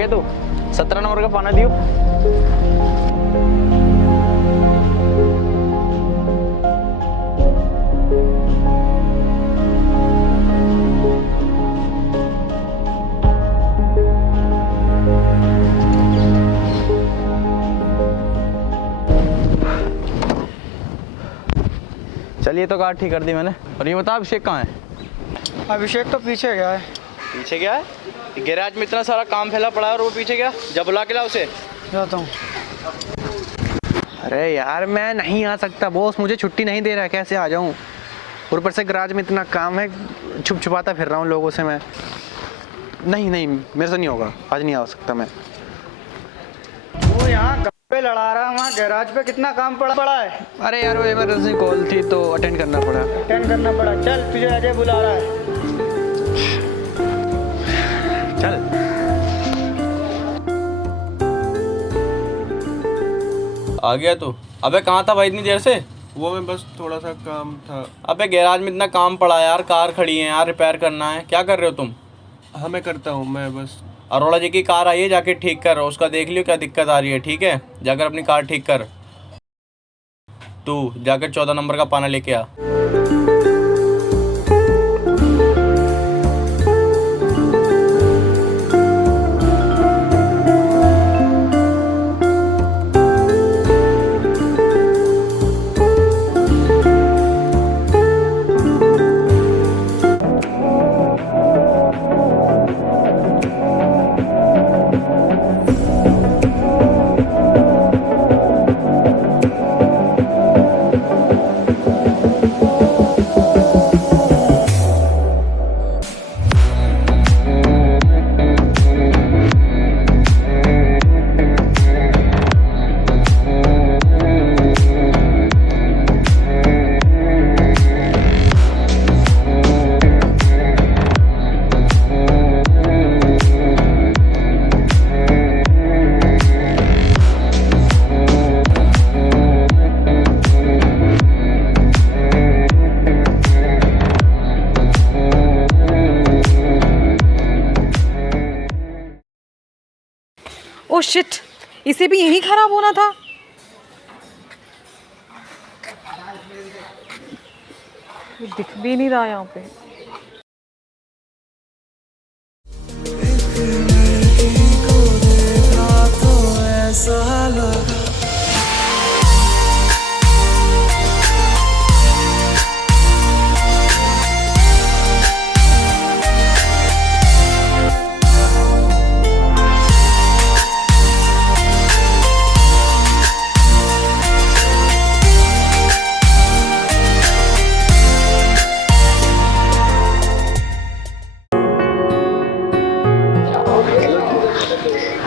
गया तू? 17 नंबर का पाना दियो। चलिए तो कार ठीक कर दी मैंने। और ये बता अभिषेक कहाँ है? अभिषेक तो पीछे गया है। पीछे गया है? गैराज में इतना सारा काम फैला पड़ा है और वो पीछे गया? जब बुला के ला उसे। जाता हूँ। अरे यार मैं नहीं आ सकता, बॉस मुझे छुट्टी नहीं दे रहा है, कैसे आ जाऊँ? और ऊपर से गैराज में इतना काम है, छुप छुपाता फिर रहा हूँ लोगों से मैं। नहीं मेरे से नहीं होगा, आज नहीं आ सकता मैं। वो यहाँ गप्पे लड़ा रहा है, वहाँ गैराज पे कितना काम पड़ा है। अरे यार वो इमरजेंसी कॉल थी तो अटेंड करना पड़ा। अटेंड करना पड़ा। चल तुझे अजय बुला रहा है। चल। आ गया तू? अबे कहाँ था भाई इतनी देर से? वो मैं बस थोड़ा सा काम था। अबे गैराज में इतना काम पड़ा है यार, कार खड़ी है यार, रिपेयर करना है। क्या कर रहे हो तुम? हाँ मैं करता हूँ, मैं बस। अरोड़ा जी की कार आई है, जाके ठीक कर। उसका देख लियो क्या दिक्कत आ रही है, ठीक है? जाकर अपनी कार ठीक कर। तू जाकर 14 नंबर का पाना लेके आ। ओह शिट, इसे भी यही खराब होना था। दिख भी नहीं रहा यहाँ पे।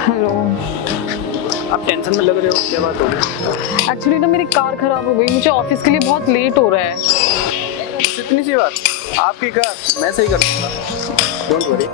हेलो। आप टेंशन में लग रहे हो, क्या बात हो गई? एक्चुअली ना मेरी कार खराब हो गई, मुझे ऑफिस के लिए बहुत लेट हो रहा है। इतनी सी बात? आपकी कार मैं सही कर दूंगा, डोंट वरी।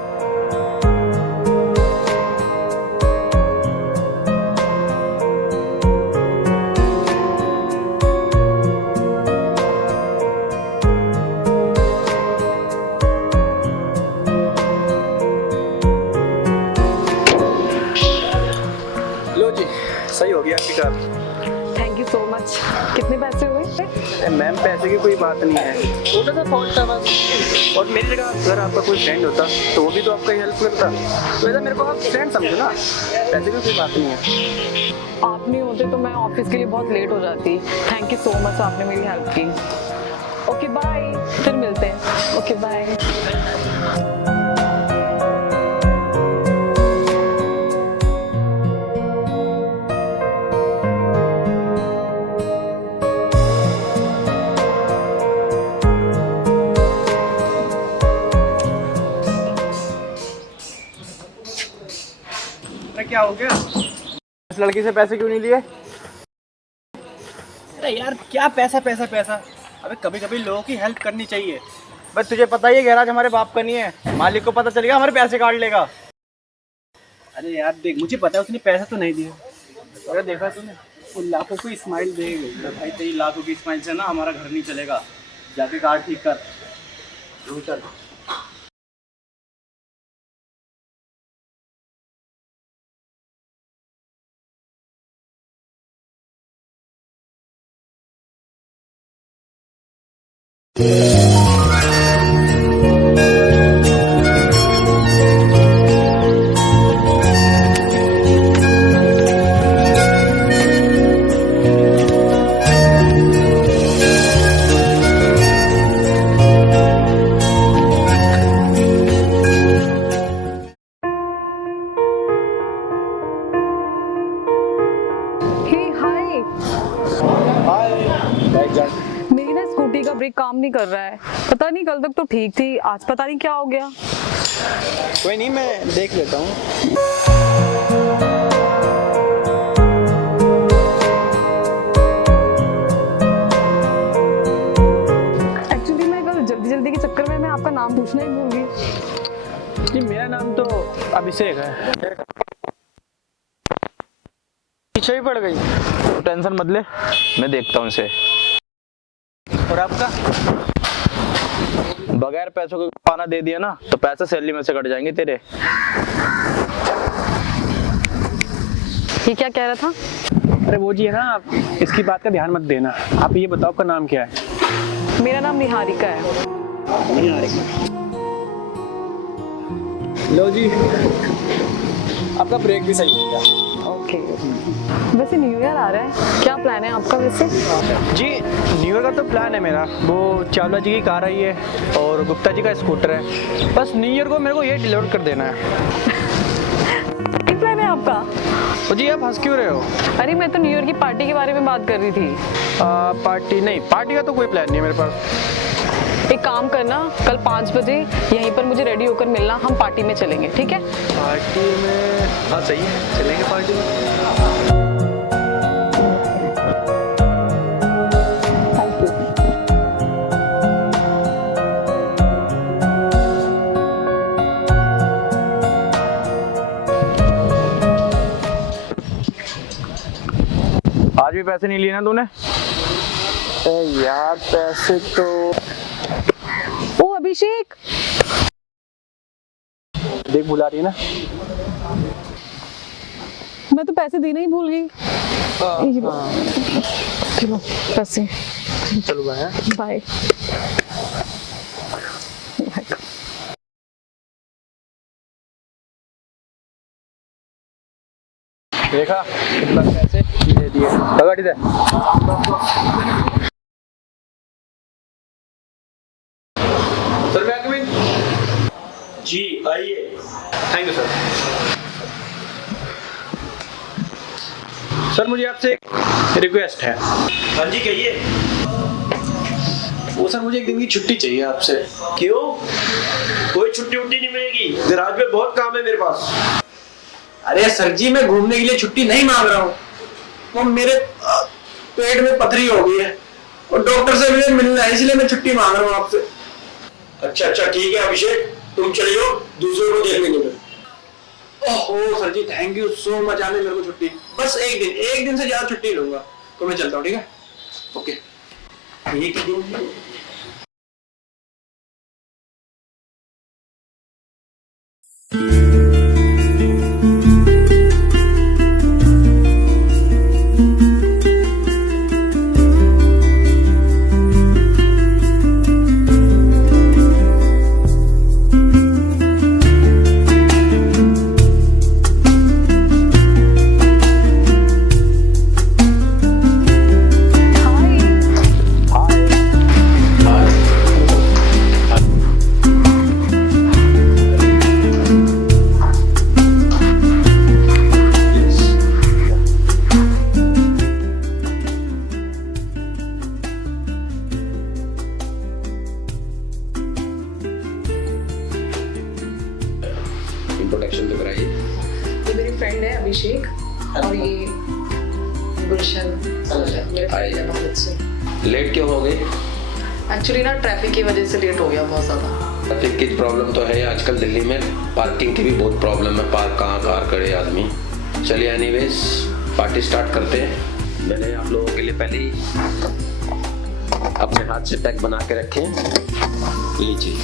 लो जी, सही हो गया आपकी car. Thank you so much. कितने पैसे हुए? मैम पैसे की कोई बात नहीं है, छोटा सा फॉल्ट था बस। और मेरी जगह अगर आपका कोई फ्रेंड होता तो वो भी तो आपका हेल्प करता, तो ऐसा मेरे को आप फ्रेंड समझो ना, पैसे की कोई बात नहीं है। आप नहीं होते तो मैं ऑफिस के लिए बहुत लेट हो जाती। थैंक यू सो मच, आपने मेरी हेल्प की। ओके बाय, फिर मिलते हैं। Okay bye. क्या हो गया? इस लड़की से पैसे क्यों नहीं लिए? अरे यार क्या पैसा पैसा पैसा। अबे कभी कभी लोगों की हेल्प करनी चाहिए। बस तुझे पता ही है गैराज हमारे बाप का नहीं है, मालिक को पता चलेगा हमारे पैसे काट लेगा। अरे यार देख, मुझे पता है उसने पैसा तो नहीं दिया। अरे देखा तूने, वो लाखों की स्माइल दे गई। भाई तेरी लाखों की स्माइल से ना हमारा घर नहीं चलेगा। जाके कार ठीक कर। चल। हे हाय, मेरी ना स्कूटी का ब्रेक काम नहीं कर रहा है। पता नहीं, कल तक तो ठीक थी, आज पता नहीं क्या हो गया। कोई नहीं, मैं देख लेता हूँ। एक्चुअली मैं कल जल्दी जल्दी के चक्कर में मैं आपका नाम पूछना ही भूल गई। जी मेरा नाम तो अभिषेक है। पीछे ही पड़ गई। तो टेंशन मत ले, मैं देखता हूँ इसे। और आपका? बगैर पैसों के पाना दे दिया ना तो पैसे सैलरी में से कट जाएंगे तेरे। ये क्या कह रहा था? अरे वो जी है ना, आप इसकी बात का ध्यान मत देना। आप ये बताओ आपका नाम क्या है? मेरा नाम निहारिका है। लो जी, आपका ब्रेक भी सही हो गया। ओके। वैसे न्यू ईयर आ रहा है, क्या प्लान है आपका वैसे? जी न्यू ईयर का तो प्लान है मेरा, वो चावला जी की कार आई है और गुप्ता जी का स्कूटर है। बस न्यू ईयर को मेरे को ये डिलीवर कर देना है। ये प्लान है आपका? तो जी आप हंस क्यों रहे हो? अरे मैं तो न्यू ईयर की पार्टी के बारे में बात कर रही थी। पार्टी नहीं, पार्टी का तो कोई प्लान नहीं है मेरे पास। एक काम करना, कल 5 बजे यहीं पर मुझे रेडी होकर मिलना, हम पार्टी में चलेंगे, ठीक है? पार्टी में? हाँ सही है, चलेंगे पार्टी में। आज भी पैसे नहीं लिए ना तूने? यार पैसे तो ओ अभिषेक, देख बुला रही है ना। मैं तो पैसे देना ही भूल गई। ये लो, चलो पैसे। चलो भाई। बाय। देखा कितना पैसे दे दिए। गाड़ी दे। सर मैं कमिंग। जी आइए। Thank you sir. सर मुझे आपसे एक रिक्वेस्ट है। हाँ जी कहिए। वो सर मुझे एक दिन की छुट्टी चाहिए आपसे। क्यों? कोई छुट्टी उट्टी नहीं मिलेगी, गैराज में बहुत काम है मेरे पास। अरे सर जी, मैं घूमने के लिए छुट्टी नहीं मांग रहा हूँ। वो मेरे पेट में पथरी हो गई है और डॉक्टर से मुझे मिलना है, इसलिए मैं छुट्टी मांग रहा हूँ आपसे। अच्छा ठीक है अभिषेक, तुम चले जाओ, दूसरों को देख लेंगे मैं। Oh sir ji, thank you so much. आने मेरे को छुट्टी बस एक दिन से ज्यादा छुट्टी लूंगा तो मैं चलता हूँ, ठीक है? ओके। एक ही दिन? इंट्रोडक्शन तो कराइए। ये मेरी फ्रेंड है अभिषेक और ये गुलशन मेरे फ्रेंड है बहुत अच्छे। लेट क्यों हो गई? एक्चुअली ना ट्रैफिक की वजह से लेट हो गया बहुत ज़्यादा। ट्रैफिक की प्रॉब्लम तो है आजकल दिल्ली में, पार्किंग की भी बहुत प्रॉब्लम है। पार्क कहाँ कार करे आदमी। चलिए एनीवेज पार्टी स्टार्ट करते हैं। मैंने आप लोगों के लिए पहले ही अपने हाथ से पैक बना के रखे हैं, लीजिए।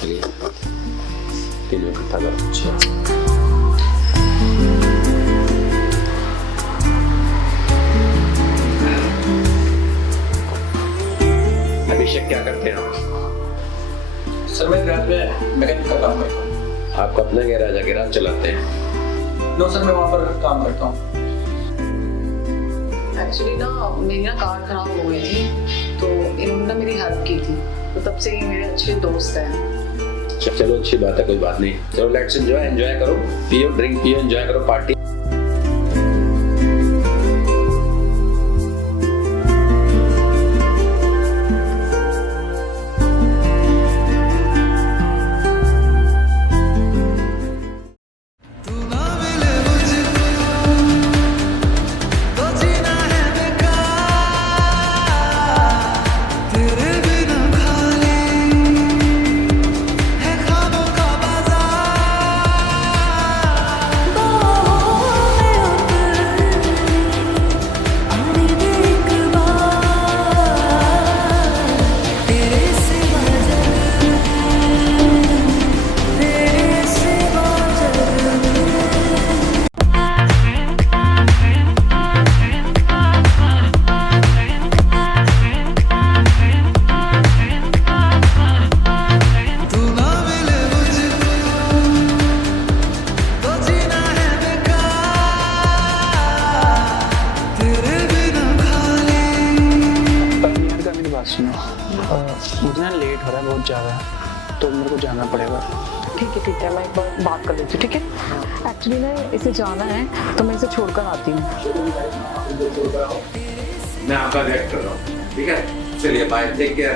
चलिए तीनों इकट्ठा करो। मेरे को। आपका अपना गैराज है, गैराज चलाते हैं? नो सर, मैं वहाँ पर काम करता हूँ। एक्चुअली ना मेरी ना कार खराब हो गई थी, तो इन्होंने ना मेरी हेल्प की थी, तो तब से ये मेरे अच्छे दोस्त हैं। चलो अच्छी बात है, कोई बात नहीं। चलो लेट्स एंजॉय करो, पियो, ड्रिंक पियो, एंजॉय करो, पार्टी। सुनो, मुझे ना लेट हो रहा है बहुत ज़्यादा, तो मेरे को जाना पड़ेगा। ठीक है, मैं एक बार बात कर लेती हूँ, ठीक है? एक्चुअली ना इसे जाना है, तो मैं इसे छोड़कर आती हूँ। मैं आपका वेट कर रहा हूँ, ठीक है? चलिए बाय, टेक केयर।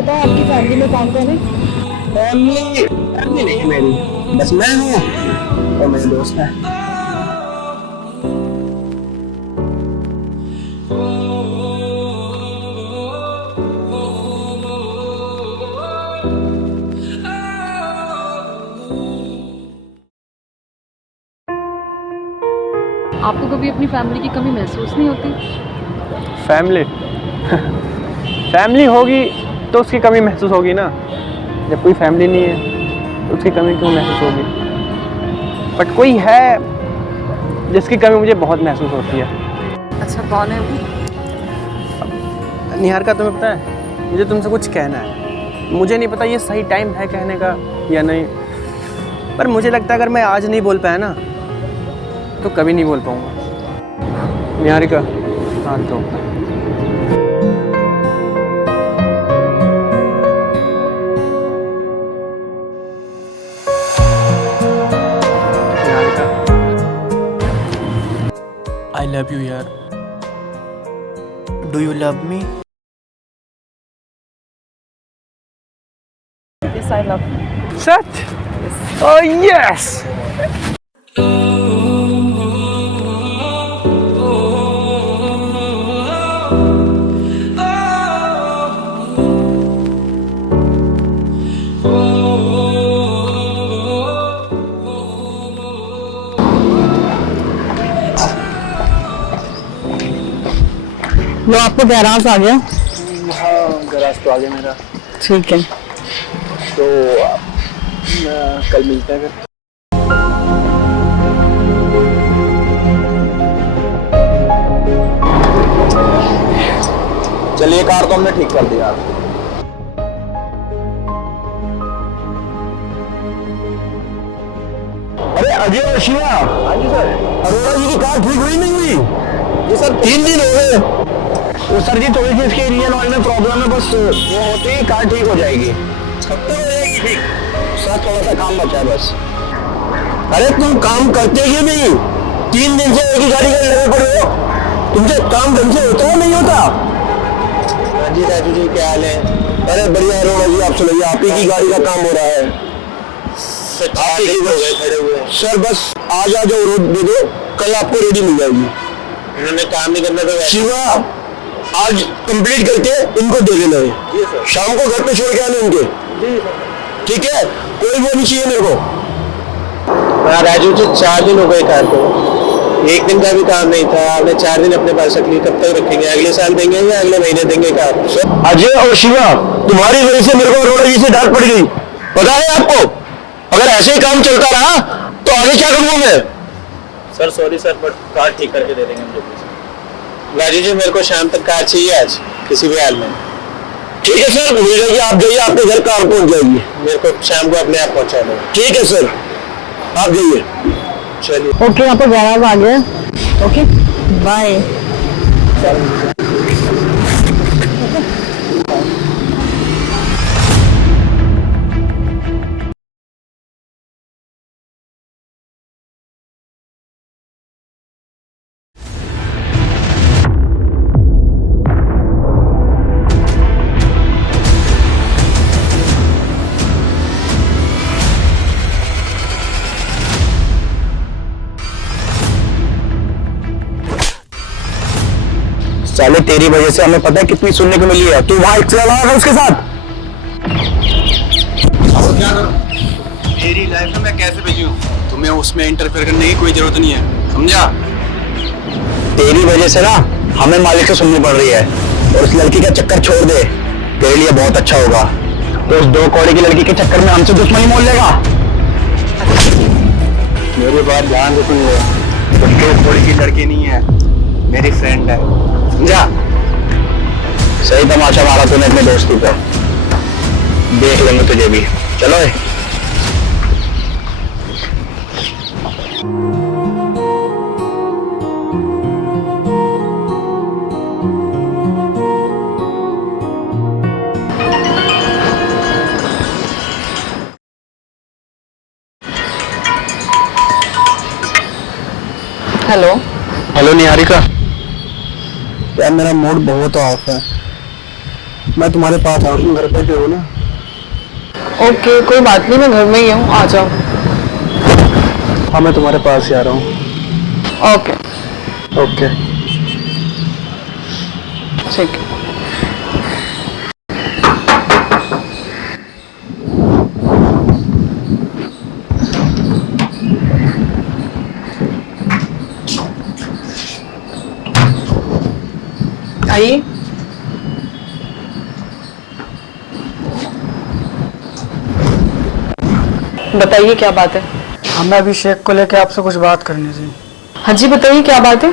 आपकी फैमिली में कौन कौन है? फैमिली नहीं है मेरी, बस मैं हूँ और मेरे दोस्त हैं। आपको कभी अपनी फैमिली की कमी महसूस नहीं होती? फैमिली फैमिली होगी तो उसकी कमी महसूस होगी ना। जब कोई फैमिली नहीं है तो उसकी कमी क्यों महसूस होगी? बट कोई है जिसकी कमी मुझे बहुत महसूस होती है। अच्छा, कौन है वो? निहारिका, तुम्हें पता है मुझे तुमसे कुछ कहना है। मुझे नहीं पता ये सही टाइम है कहने का या नहीं, पर मुझे लगता है अगर मैं आज नहीं बोल पाया ना तो कभी नहीं बोल पाऊंगा। निहारिका, हाँ तो I love you यार। Do you love me? Yes, I love you. Such? Oh yes! लो, आपको गैराज आ गया? हाँ, गैराज तो आ गया मेरा। ठीक है, तो कल मिलते हैं फिर। चलिए, कार तो हमने ठीक कर दिया। अरे अजय और शिवा। हाँ जी सर। अरोड़ा जी की कार ठीक हुई नहीं हुई? जी सर, 3 दिन हो गए। तो सर जी थोड़ी सी इसके इंजन ऑयल में प्रॉब्लम है, बस वो होती ही कार ठीक हो जाएगी। कब तक हो जाएगी ठीक? सर थोड़ा सा काम बचा है बस। अरे तुम काम करते क्यों नहीं? 3 दिन से एक ही गाड़ी का लगे पड़े हो। तुमसे काम ढंग से होता है नहीं होता? जी राजू जी, क्या हाल है? अरे बढ़िया अरोड़ा जी, आप सुनाइए, आप ही की गाड़ी का काम हो रहा है। आप ही हो गए खड़े हुए। सर बस आज आ जाओ, रोड दे दो, कल आपको रेडी मिल जाएगी। इन्होंने काम नहीं करना तो शिवा, आज कंप्लीट करके इनको दे देना है। शाम को घर पे छोड़ के आने इनके। ठीक है, कोई वो नहीं चाहिए मेरे को। राजू जी 4 दिन हो गए कार को, 1 दिन का भी काम नहीं था। आपने 4 दिन अपने पास रख ली, कब तक रखेंगे? अगले साल देंगे या अगले महीने देंगे कार? अजय और शिवा, तुम्हारी वजह से मेरे को अरोड़ा जी से डांट पड़ गई, पता है आपको? अगर ऐसे ही काम चलता रहा तो आगे क्या करूंगा मैं? Sir sorry sir, but car ठीक करके दे देंगे मुझे। राजू जी, मेरे को शाम तक कार चाहिए आज, किसी भी हाल में। ठीक है सर, मिल जाएगी, आप जाइए, आपके घर कार पहुंच जाएगी। मेरे को शाम को अपने आप पहुंचा दो। ठीक है सर, आप जाइए। चलिए ओके, यहाँ पे गैराज आ गया। Okay bye. साले तेरी वजह से हमें पता है कितनी सुनने को मिली है। तू वहां चला गया उसके साथ। क्या करूं? मेरी लाइफ में मैं कैसे भेजूं? तुम्हें उसमें इंटरफेयर करने की कोई जरूरत नहीं है, समझा? तेरी वजह से ना हमें मालिक से सुननी पड़ रही है। और उस लड़की का चक्कर छोड़ दे, तेरे लिए बहुत अच्छा होगा। तो उस 2 कौड़ी की लड़की के चक्कर में हमसे दुश्मनी मोल लेगा। मेरी बात ध्यान से सुन ले, वो 2 कौड़ी की लड़की नहीं है, मेरी फ्रेंड है, समझा? सही तमाशा मारा तूने अपने दोस्ती पे। देख लेंगे तुझे भी। चलो हेलो। हेलो निहारिका। यार मेरा मूड बहुत ऑफ है, मैं तुम्हारे पास आ रहा हूँ। घर पे हो ना? ओके, कोई बात नहीं, मैं घर में ही हूँ, आ जाओ। हाँ मैं तुम्हारे पास ही आ रहा हूँ। ओके ओके ठीक है। आइए। बताइए क्या बात है? हमें अभिषेक को लेकर आपसे कुछ बात करनी थी। हाँ जी बताइए क्या बात है?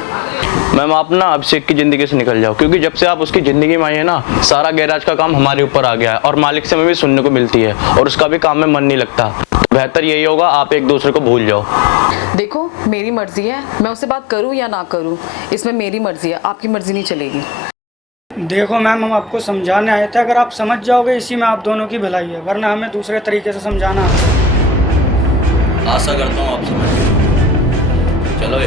मैम आप ना अभिषेक की ज़िंदगी से निकल जाओ, क्योंकि जब से आप उसकी ज़िंदगी में आई है ना, सारा गैराज का काम हमारे ऊपर आ गया है और मालिक से हमें भी सुनने को मिलती है और उसका भी काम में मन नहीं लगता। तो बेहतर यही होगा आप एक दूसरे को भूल जाओ। देखो मेरी मर्जी है, मैं उससे बात करूँ या ना करूँ, इसमें मेरी मर्जी है, आपकी मर्जी नहीं चलेगी। देखो मैम, हम आपको समझाने आए थे, अगर आप समझ जाओगे इसी में आप दोनों की भलाई है, वरना हमें दूसरे तरीके से समझाना। आशा करता हूँ आप समझ गए। चलो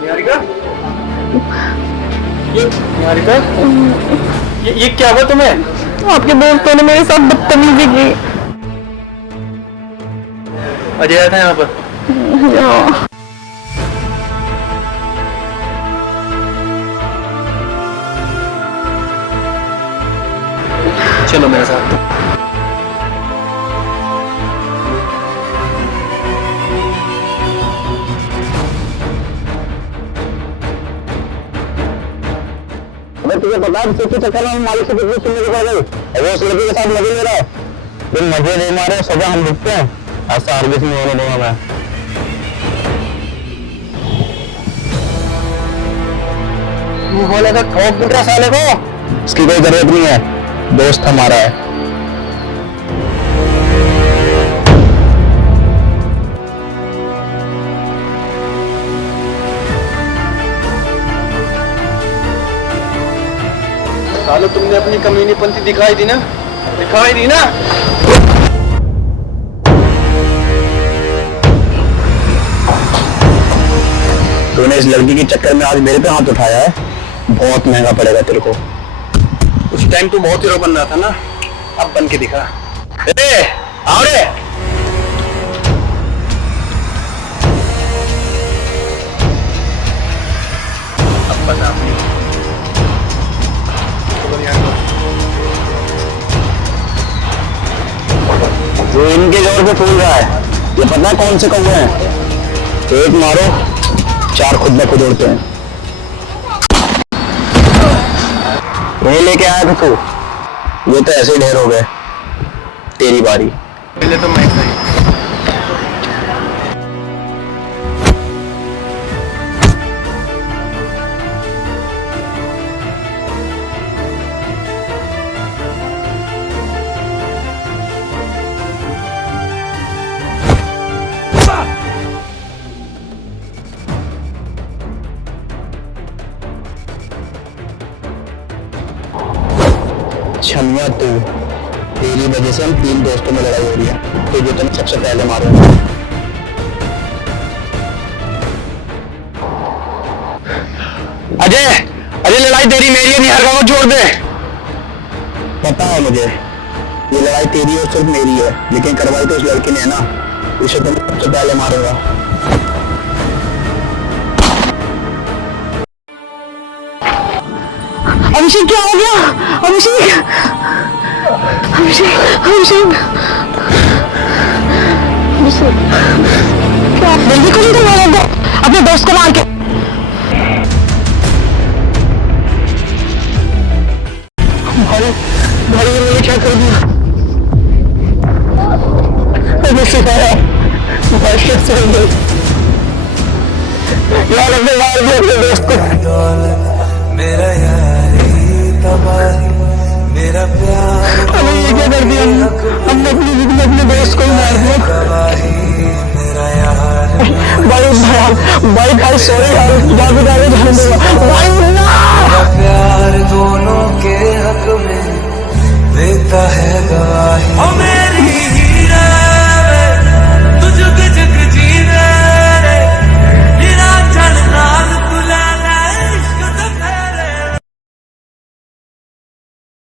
निहारिका, निहारिका, ये क्या हुआ तुम्हें? आपके दोस्तों ने मेरे साथ बदतमीजी की। अजय था यहाँ पर। चलो मेरे साथ। अगर तुझे पता है किसी चक्कर में मालिक से कितनी सुनने को पड़ गई और वो उस लड़की के साथ मजे ले रहा है। तुम मजे नहीं मारे, सजा हम भुगतते हैं। ऐसा हरगिज़ नहीं होने दूंगा मैं। तू बोले तो ठोक दूंगा साले को। इसकी कोई जरूरत नहीं है, दोस्त हमारा है। सालो तुमने अपनी कमीनीपंथी दिखाई दी ना, दिखाई दी ना। तूने इस लड़की के चक्कर में आज मेरे पे हाथ उठाया है, बहुत महंगा पड़ेगा तेरे को। उस टाइम तू बहुत हीरो बन रहा था ना, अब बन के दिखा। आओ रे। अब बता जो इनके जोर पे फूल रहा है, ये पता है कौन से कौवे हैं? एक मारो 4 खुद ब खुद उड़ते हैं। ये लेके आया था तू, ये तो ऐसे ढेर हो गए। तेरी बारी। पहले तो मैं सही। छमिया तू, तेरी वजह से हम 3 दोस्तों में लड़ाई हो रही है, तुझे तो मैं सबसे पहले मारूंगा। अजय, अजय लड़ाई तेरी मेरी है, निहार को छोड़ दे। पता है मुझे, ये लड़ाई तेरी और सिर्फ मेरी है, लेकिन करवाई तो उस लड़के ने है ना, उसे तो मैं सबसे पहले मारूंगा। अभिषेक क्या हो गया? अभिषेक, अभिषेक, अभिषेक, अभिषेक, क्या जल्दी को नहीं मारा था अपने दोस्त को मार के? भाई, भाई ये मैंने क्या कर दिया? अभिषेक आया, भाई कैसे हो गई? यार अपने मार दिया अपने दोस्त को। मेरा यारी तबाही, मेरा प्यार अबे ये क्या कर दिया हमने अपनी जिंदगी में अपने दोस्त को मार दिया। मेरा यार भाई भाई सॉरी यार, बात बता रहे जाने दो भाई ना। मेरा प्यार दोनों के हक में देता है गवाही।